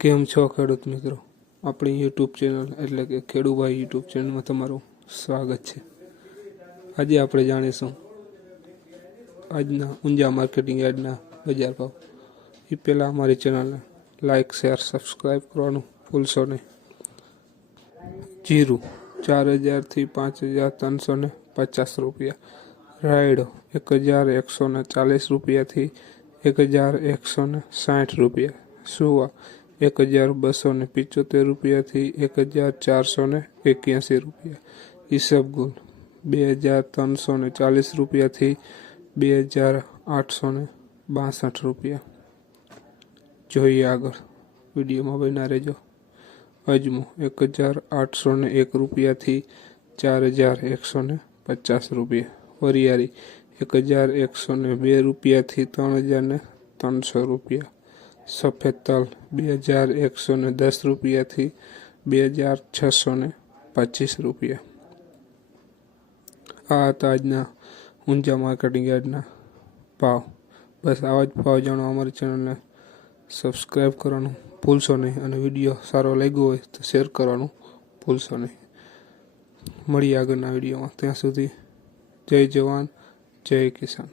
કેમ છો ખેડૂત મિત્રો? આપણી યુટ્યુબ ચેનલ એટલે કે ખેડૂભાઈ યુટ્યુબ ચેનલમાં તમારું સ્વાગત છે. આજે આપણે જાણીશું આજના ઊંઝા માર્કેટિંગ યાર્ડના બજાર ભાવ. એ પહેલાં અમારી ચેનલને લાઇક શેર સબસ્ક્રાઈબ કરવાનું ભૂલશો નહીં. જીરું ચાર હજારથી પાંચ હજાર ત્રણસો ને પચાસ રૂપિયા. રાયડો એક હજાર એકસો ને ચાલીસ રૂપિયાથી એક હજાર એકસો ને સાઠ રૂપિયા. સુવા એક હજાર બસો ને પિચોતેર રૂપિયાથી એક હજાર ચારસો ને એક્યાસી રૂપિયા ઈસબગુલ બે હજાર ત્રણસો ને ચાલીસ રૂપિયાથી બે હજાર આઠસો ને બાસઠ રૂપિયા જોઈએ આગળ વિડીયોમાં બન્યા રહેજો અજમો એક હજાર આઠસો ને એક રૂપિયાથી ચાર હજાર એકસો ને પચાસ રૂપિયા વરિયાળી એક હજાર એકસો ને બે રૂપિયાથી ત્રણ હજાર ને ત્રણસો રૂપિયા સફેદ તલ બે હજાર એકસો ને દસ રૂપિયાથી બે હજાર છસો ને પચીસ રૂપિયા. આ હતા આજના ઊંઝા માર્કેટિંગ યાર્ડના ભાવ. બસ આવા જ ભાવ જાણો અમારી ચેનલને સબસ્ક્રાઈબ કરવાનું ભૂલશો નહીં અને વીડિયો સારો લાગ્યો હોય તો શેર કરવાનું ભૂલશો નહીં. મળીએ આગળના વિડીયોમાં. ત્યાં સુધી જય જવાન, જય કિસાન.